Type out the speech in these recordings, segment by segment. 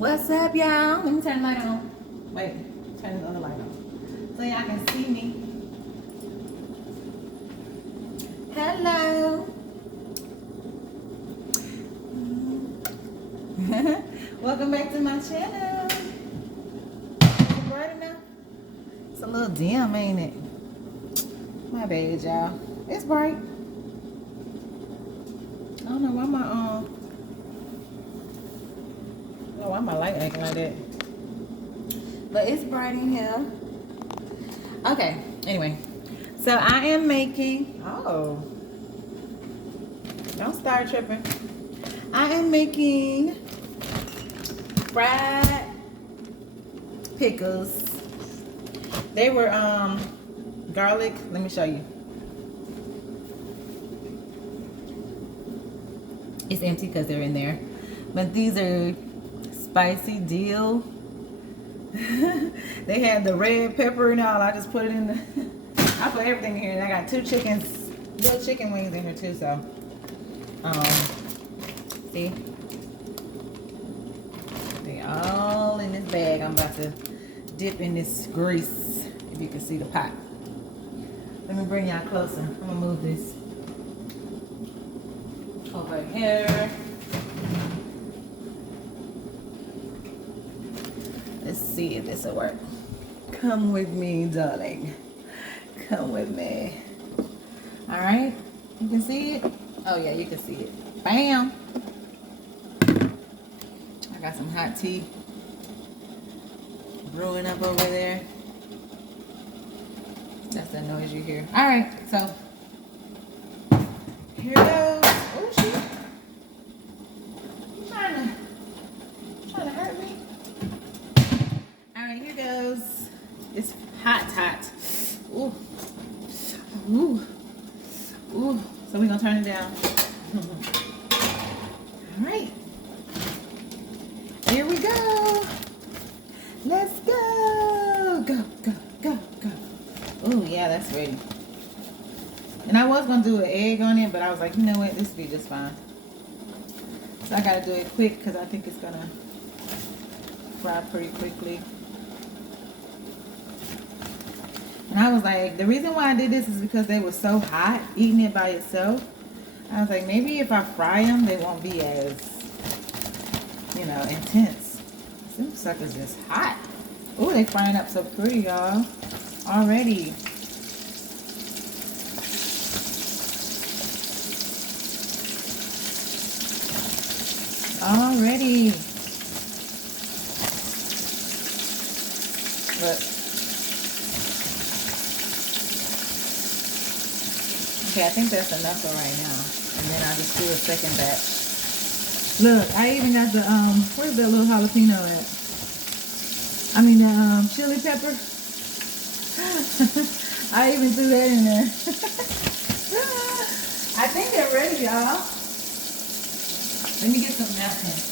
What's up, y'all? Let me turn the light on. Wait, turn the other light on so y'all can see me. Hello. Welcome back to my channel. Is it bright enough? It's a little dim, ain't it? My bad, y'all. It's bright. I don't know why my light acting like that. But it's bright in here. Okay, anyway. So I am making, don't start tripping. I am making fried pickles. They were garlic. Let me show you. It's empty because they're in there. But these are spicy dill. They had the red pepper and all. I just put it in the I put everything in here, and I got 2 chickens, little chicken wings in here too, so see? They all in this bag. I'm about to dip in this grease, if you can see the pot. Let me bring y'all closer. I'm gonna move this over here. Let's see if this will work. Come with me, darling. Come with me. All right, you can see it? Oh yeah, you can see it. Bam! I got some hot tea brewing up over there. That's the noise you hear. All right, so here goes. Oh shit! You trying to hurt me? All right, here goes. It's hot. Ooh. Ooh. Ooh. So we're gonna turn it down. All right. Here we go. Let's go. Go. Ooh, yeah, that's ready. And I was gonna do an egg on it, but I was like, you know what? This will be just fine. So I gotta do it quick because I think it's gonna fry pretty quickly. And I was like, the reason why I did this is because they were so hot, eating it by itself. I was like, maybe if I fry them, they won't be as, intense. Them suckers just hot. Oh, they frying up so pretty, y'all. Already. Look. Okay, I think that's enough for right now. And then I'll just do a second batch. Look, I even got the, where's that little jalapeno at? I mean, the chili pepper. I even threw that in there. I think they're ready, y'all. Let me get some napkins.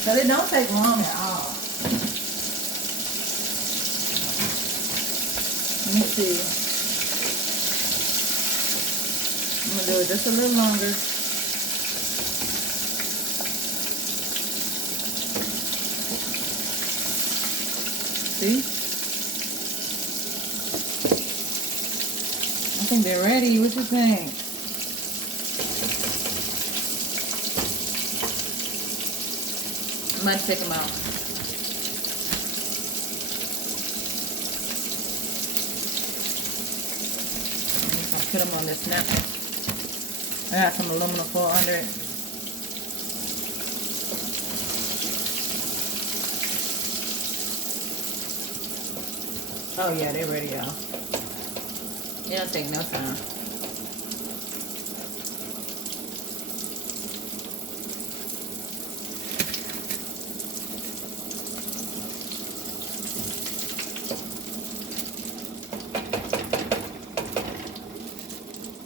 So it don't take long at all. Let me see. I'm gonna do it just a little longer. See? I think they're ready. What you think? I'm going to take them out. I put them on this napkin. I got some aluminum foil under it. Oh yeah, they're ready, y'all. It don't take no time.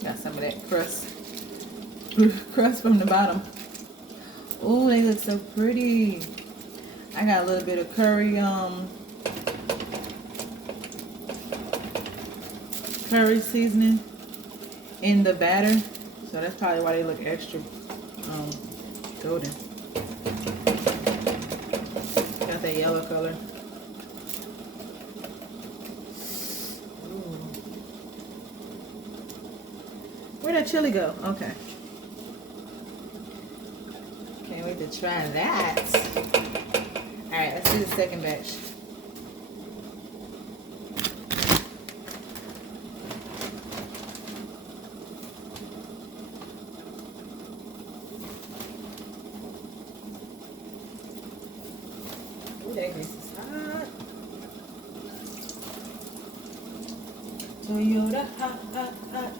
Got some of that crust crust from the bottom. Oh, they look so pretty. I got a little bit of curry seasoning in the batter, so that's probably why they look extra golden. Got that yellow color. Ooh. Where'd that chili go? Okay. Can't wait to try that. Alright, let's do the second batch. Ooh, that grease is hot. Toyota, hot, hot, hot.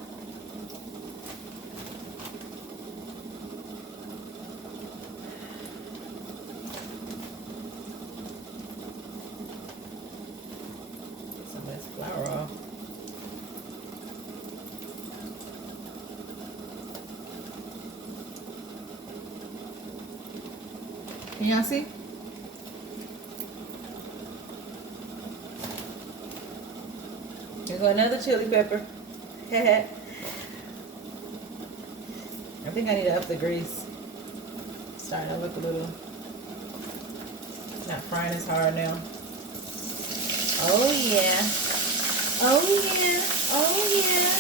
Flour off. Can y'all see? Here's another chili pepper. I think I need to up the grease. It's starting to look a little not frying as hard now. Oh yeah. Oh yeah, oh yeah,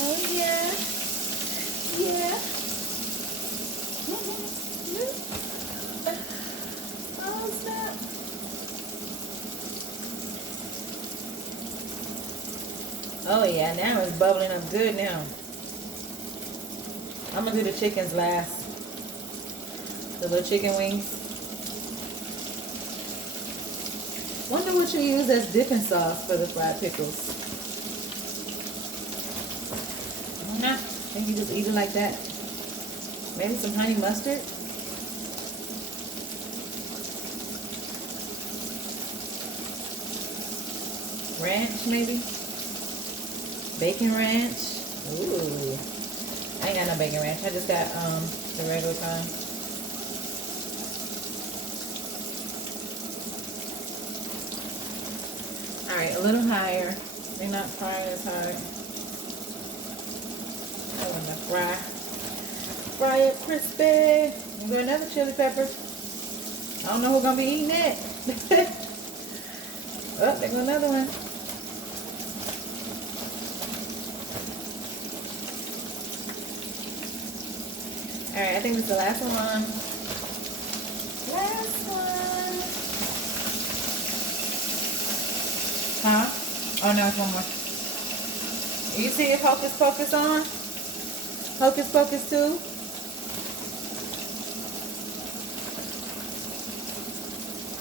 oh yeah, yeah. Oh snap. Oh yeah, now it's bubbling up good now. I'm gonna do the chickens last. The little chicken wings. Wonder what you use as dipping sauce for the fried pickles. I don't know. I think you just eat it like that. Maybe some honey mustard. Ranch maybe. Bacon ranch. Ooh. I ain't got no bacon ranch. I just got the regular kind. Alright, a little higher. They're not frying as hard. I want to fry it crispy. And go another chili pepper. I don't know who's gonna be eating it. Oh, there go another one. Alright, I think this is the last one. Last one. Huh? Oh no, it's one more. You see if Hocus Pocus on? Hocus Pocus 2?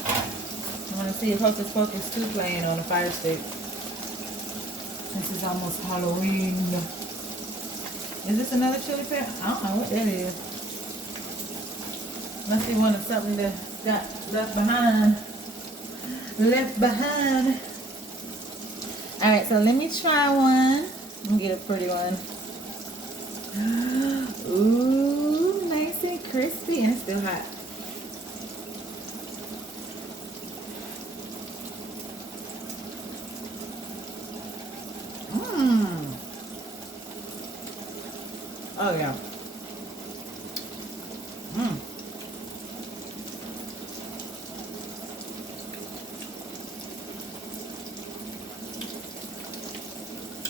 I want to see if Hocus Pocus 2 playing on the Fire Stick. This is almost Halloween. Is this another chili pepper? I don't know what that is. Must be one of something that got left behind. Left behind. Alright, so let me try one. Let me get a pretty one. Ooh, nice and crispy, and it's still hot. Mmm. Oh yeah. Mmm.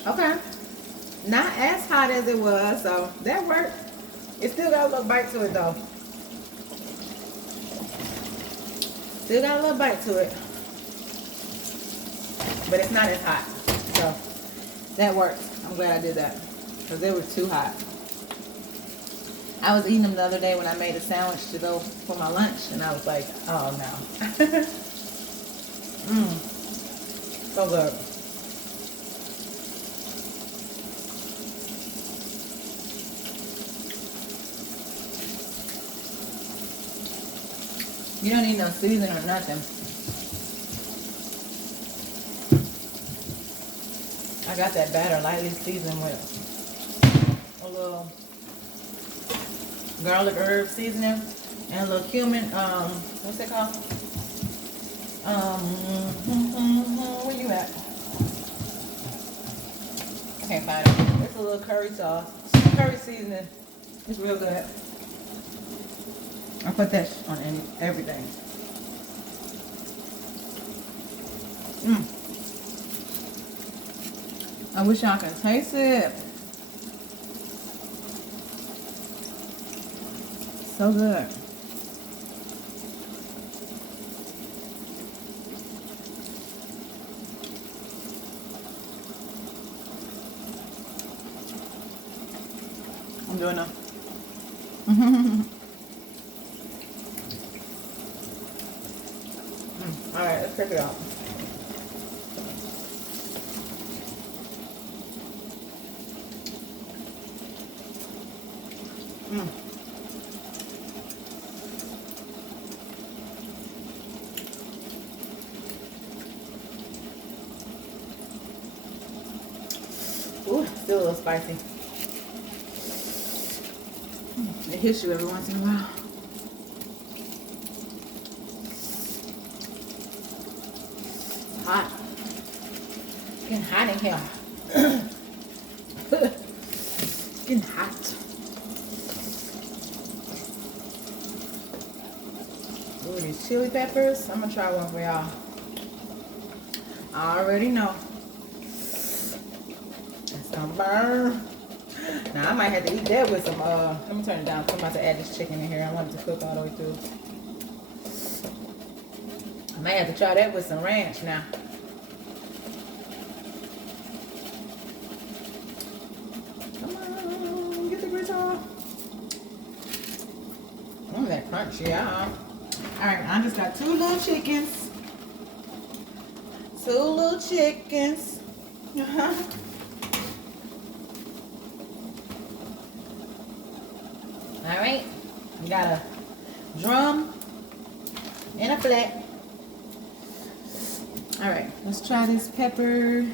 Okay. Not as hot as it was, so that worked. It still got a little bite to it though. Still got a little bite to it. But it's not as hot. So that worked. I'm glad I did that. Because they were too hot. I was eating them the other day when I made a sandwich to go for my lunch, and I was like, oh no. Mmm. So good. You don't need no seasoning or nothing. I got that batter lightly seasoned with a little garlic herb seasoning, and a little cumin. What's it called? Where you at? I can't find it. It's a little curry sauce, curry seasoning. It's real good. I put that on everything. I wish y'all could taste it. So good. I'm doing that. All right, let's check it out. Ooh, still a little spicy. It hits you every once in a while. Hot. Getting hot in here. Getting hot. Ooh, these chili peppers. I'm gonna try one for y'all. I already know. It's gonna burn. Now I might have to eat that with some, let me turn it down. I'm about to add this chicken in here. I want it to cook all the way through. I might have to try that with some ranch now. Come on, get the grits off. That crunchy, y'all. Alright, I just got 2 little chickens. 2 little chickens. Alright, we got a drum and a flat. Alright, let's try this pepper.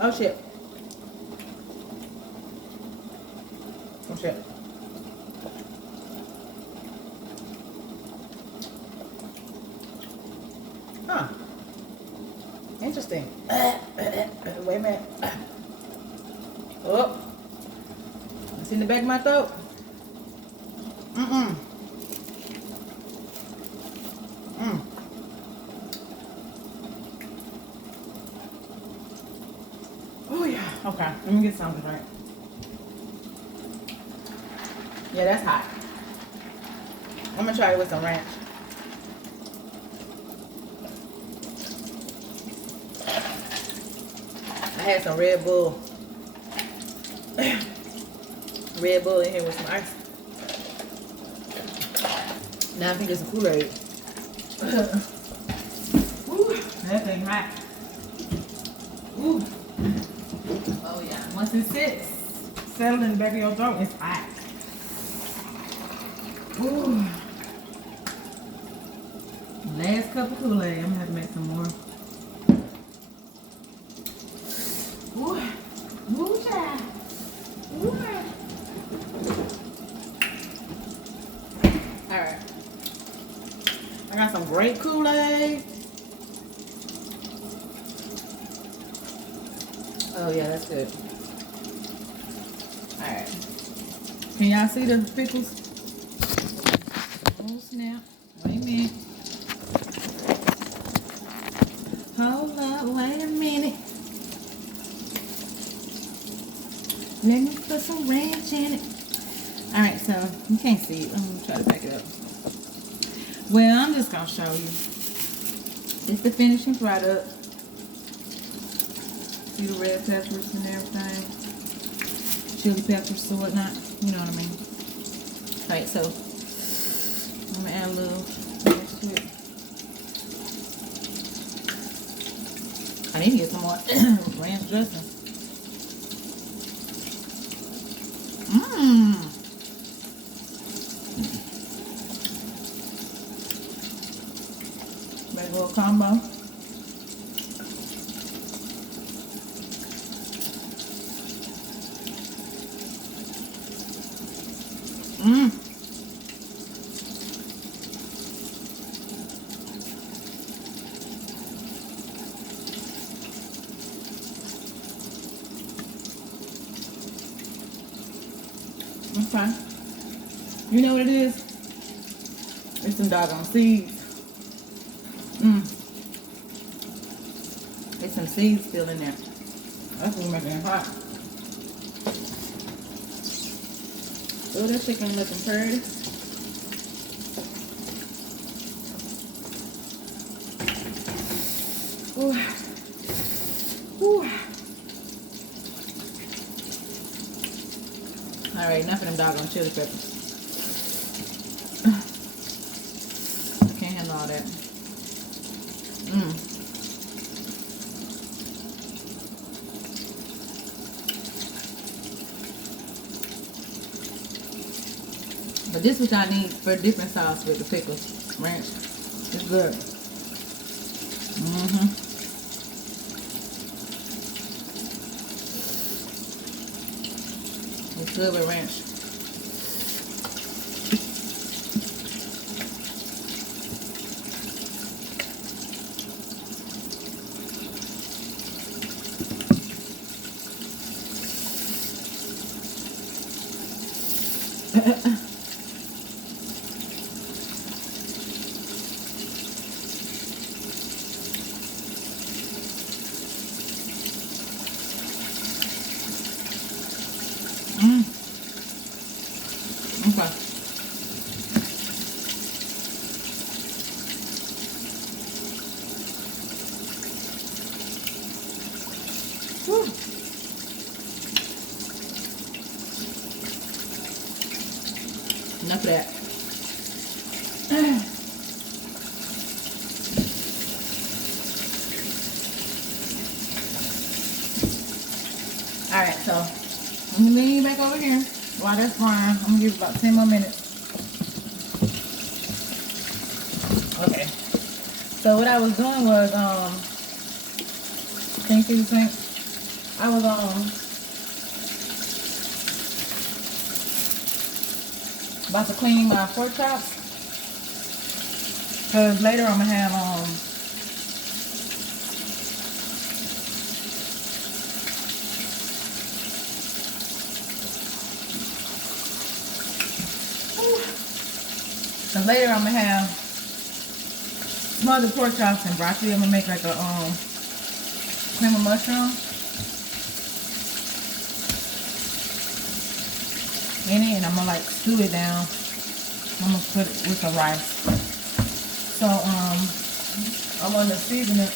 Oh shit. Oh shit. Huh. Interesting. Wait a minute. Oh. It's in the back of my throat. Oh yeah. Okay. Let me get something right. Yeah, that's hot. I'm gonna try it with some ranch. I had some Red Bull. Red Bull in here with some ice. Now I think it's some Kool-Aid. Ooh, that thing hot. Ooh. Oh yeah. Once it sits, settled in the back of your throat, it's hot. Ooh. Last cup of Kool-Aid. I'm gonna have to make some more. Ooh. Ooh, child. Ooh. Alright. I got some grape Kool-Aid. Oh yeah, that's good. Alright. Can y'all see the pickles? Oh snap. Wait a minute. Hold up, wait a minute. Let me put some ranch in it. Alright, so you can't see it. I'm gonna try to back it up. Well, I'm just gonna show you. It's the finishing product. See the red peppers and everything. Chili peppers or whatnot. You know what I mean. Alright, so I'm gonna add a little ranch to it. I need to get some more ranch dressing. Make a little combo. Okay. You know what it is? It's some doggone seeds. There's some seeds still in there. That's what's making it hot. Oh, that chicken looking pretty. Ooh. Ooh. Alright, enough of them doggone chili peppers. I can't handle all that. But this is what I need for a different sauce with the pickles. Ranch. It's good. It's good with ranch. Okay. Whew. Enough of that. Alright, so I'm gonna lean back over here while that's frying. I'm gonna give it about 10 more minutes. Okay. So what I was doing was, can you see the sink? I was about to clean my pork chops. Cause later I'm gonna have smothered pork chops and broccoli. I'm gonna make like a cream of mushroom in it, and I'm gonna like stew it down. I'm gonna put it with the rice. So I'm gonna season it.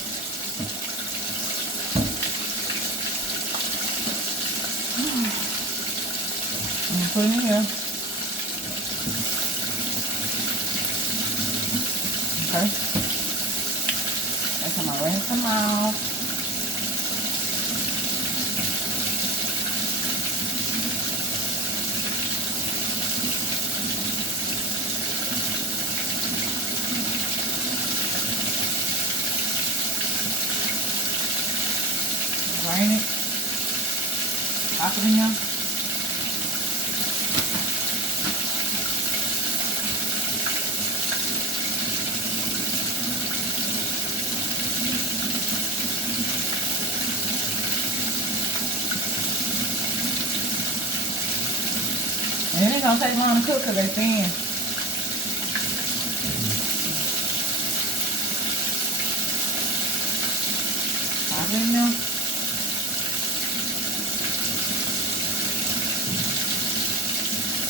I'm gonna put it in here. Okay. I'm gonna rinse them out. Drain it. Pop it in here. And it ain't gonna take long to cook because they're thin. Pop it in there.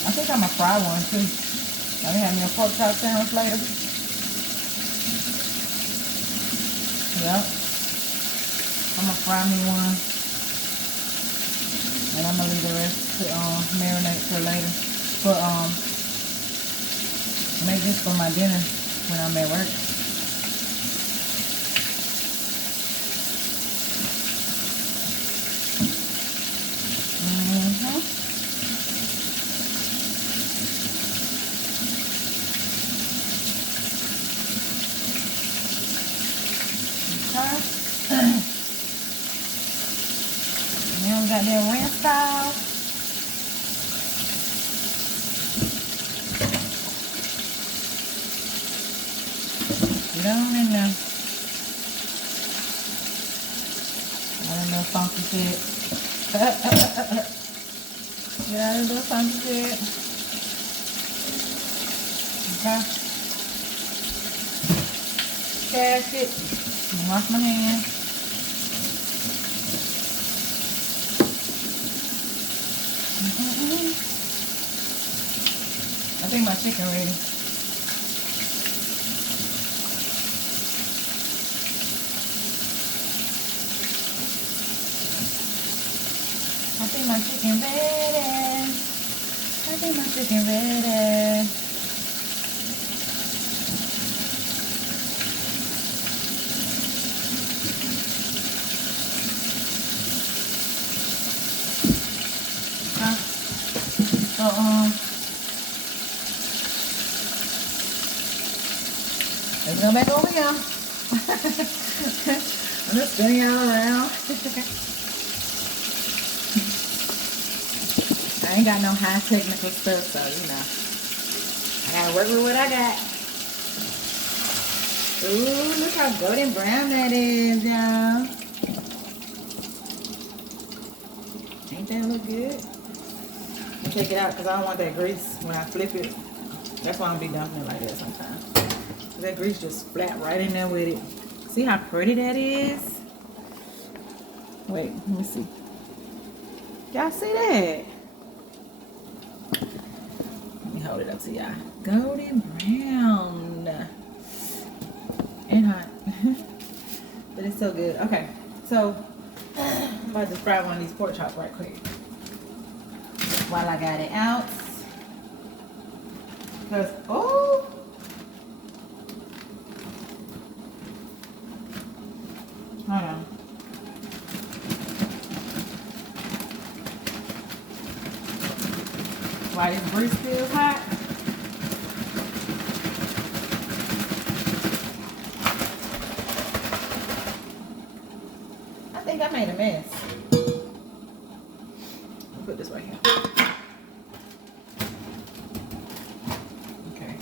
I think I'm gonna fry one too. Let me have me a pork chop sandwich later. Yep. I'm gonna fry me one. And I'm gonna leave the rest to marinate for later. But make this for my dinner when I'm at work. Okay. Now we got that ranch sauce. Get on in there. I don't know funky shit. Get out of the funky shit. Okay. Cash it. Wash my hands. I think my chicken ready. I think my chicken ready. I think my chicken ready. Let's go back over here. I'm just spinning y'all around. I ain't got no high technical stuff, so you know. I gotta work with what I got. Ooh, look how golden brown that is, y'all. Ain't that look good? I'll take it out because I don't want that grease when I flip it. That's why I'm be dumping it like that sometimes. That grease just flat right in there with it. See how pretty that is? Wait, let me see. Y'all see that? Let me hold it up to y'all. Golden brown. And hot. But it's so good. Okay, so I'm about to fry one of these pork chops right quick. While I got it out. Because, oh! Hold on. While this grease still hot. I think I made a mess. I'll put this right here. Okay.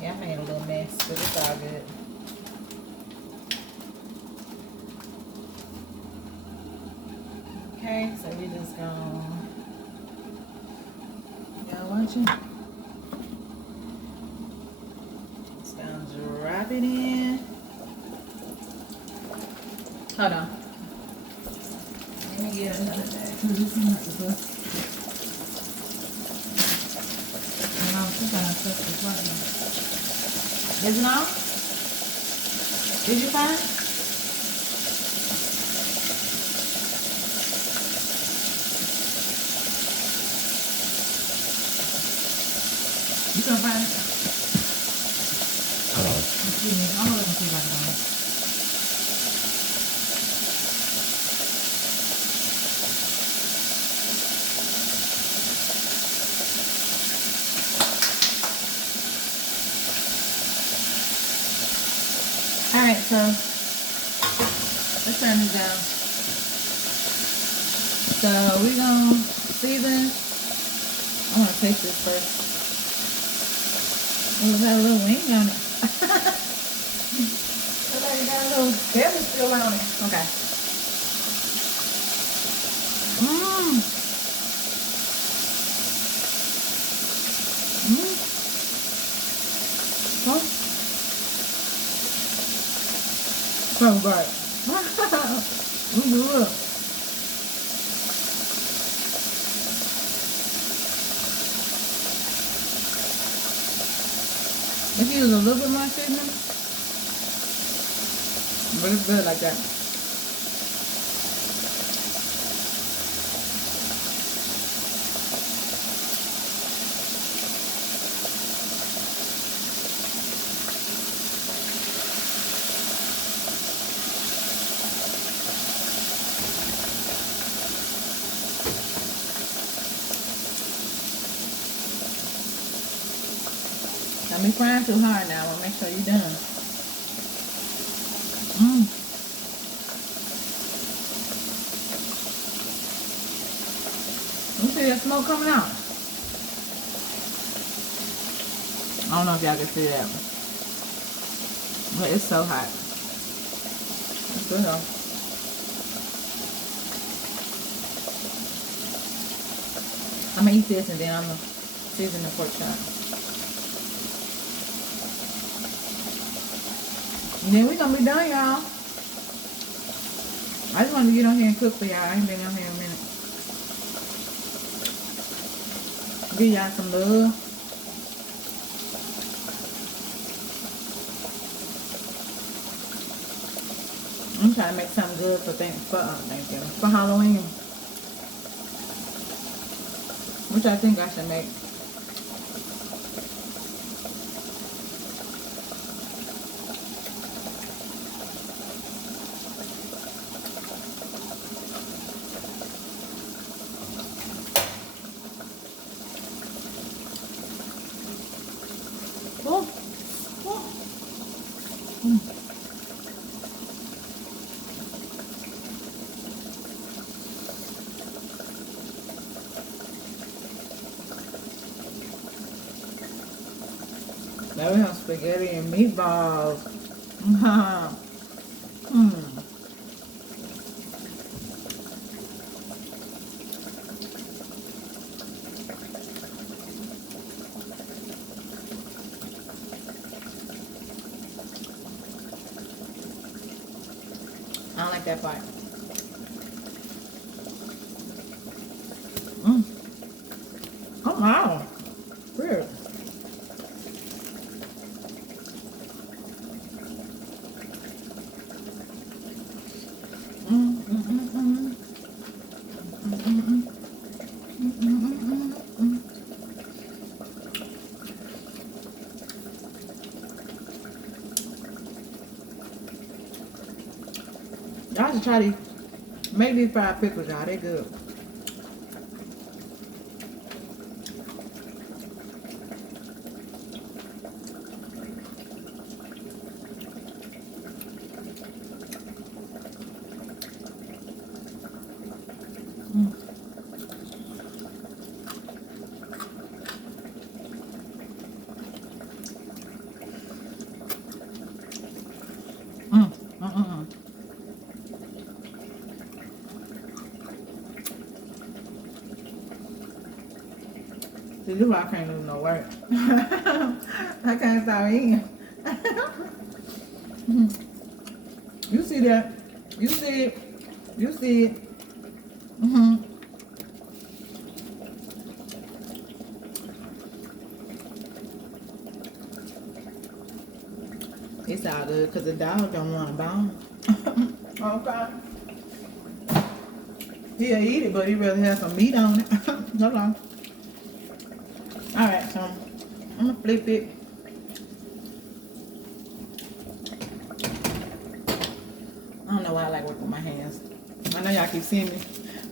Yeah, I made a little mess, but it's all good. Okay, so we just gonna, y'all watching? Just gonna drop it in. Hold on. Let me get another bag. This is not the best. I think I touched the button. Is it on? Did you find it? You gonna find it? Excuse me. I'm gonna look and see if I can find it. Alright, so let's turn this down. So we're gonna season. I wanna taste this first. Oh, it got a little wing on it. Looks like it got a little belly still on it. Okay. Mmm. Mmm. Oh. So good. Ooh, look. If you use a little bit more seasoning, but it's good like that. Don't be frying too hard now. I want to make sure you're done. Mmm. You see that smoke coming out? I don't know if y'all can see that. But it's so hot. It's good though. I'm going to eat this and then I'm going to season the pork chop. Then we gonna be done, y'all. I just wanted to get on here and cook for y'all. I ain't been on here in a minute. Give y'all some love. I'm trying to make something good for Thanksgiving. For Halloween. Which I think I should make. Oh. Oh. Now we have spaghetti and meatballs. I don't like that part. Oh wow. Weird. Y'all should try these. Make these fried pickles, y'all. They good. See, this is why I can't lose no weight. I can't stop eating. You see that? You see it? You see it? It's all good because the dog don't want a bone. Okay. He'll eat it, but he rather have some meat on it. Hold on. Alright, so I'm gonna flip it. I don't know why I like working with my hands. I know y'all keep seeing me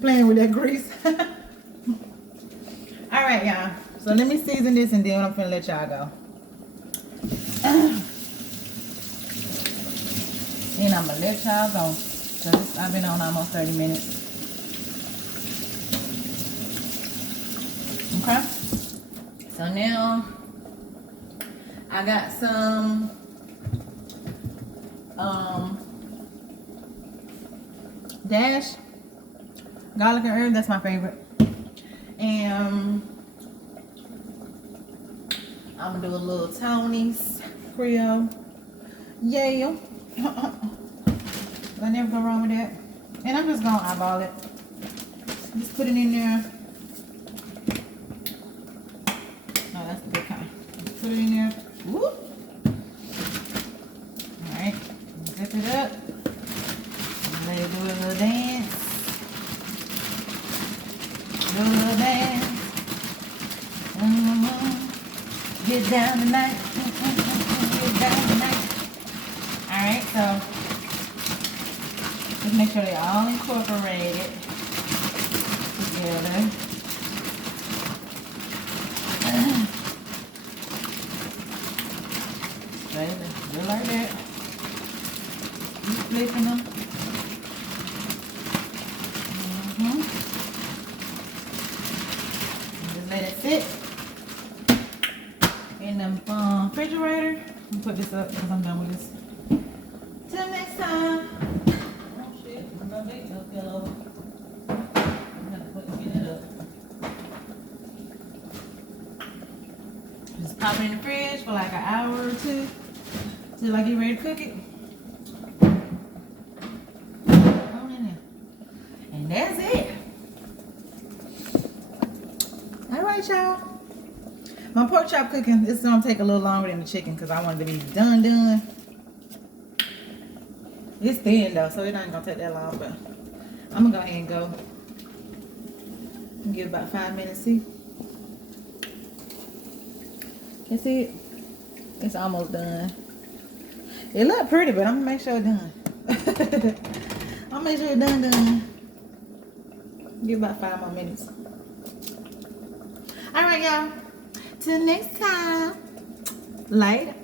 playing with that grease. Alright, y'all. So let me season this and then I'm finna let y'all go. Then I'm gonna let y'all go. Cause I've been on almost 30 minutes. Okay? So now I got some dash garlic and herb. That's my favorite. And I'm gonna do a little Tony's Creole. Yeah. I never go wrong with that. And I'm just gonna eyeball it. Just put it in there. Oh, that's the good kind. Just put it in there. Whoop. Alright. Zip it up. Let it do a little dance. Do a little dance. Get down tonight. Get down tonight. Alright, so just make sure they all incorporated together. Straight, just like that. Keep flipping them. Just let it sit in the refrigerator. Put this up because I'm done with this. Till next time. Oh shit, my big milk fell over. I'm gonna get it up. Just pop it in the fridge for like an hour or two till I get ready to cook it. that's it. All right, y'all. My pork chop cooking, this is gonna take a little longer than the chicken because I want it to be done. It's thin though, so it ain't gonna take that long, but I'm gonna go ahead and go and give it about 5 minutes, see? Can see it? It's almost done. It look pretty, but I'm gonna make sure it's done. I'll make sure it's done. Give about 5 more minutes. All right, y'all. Till next time. Later.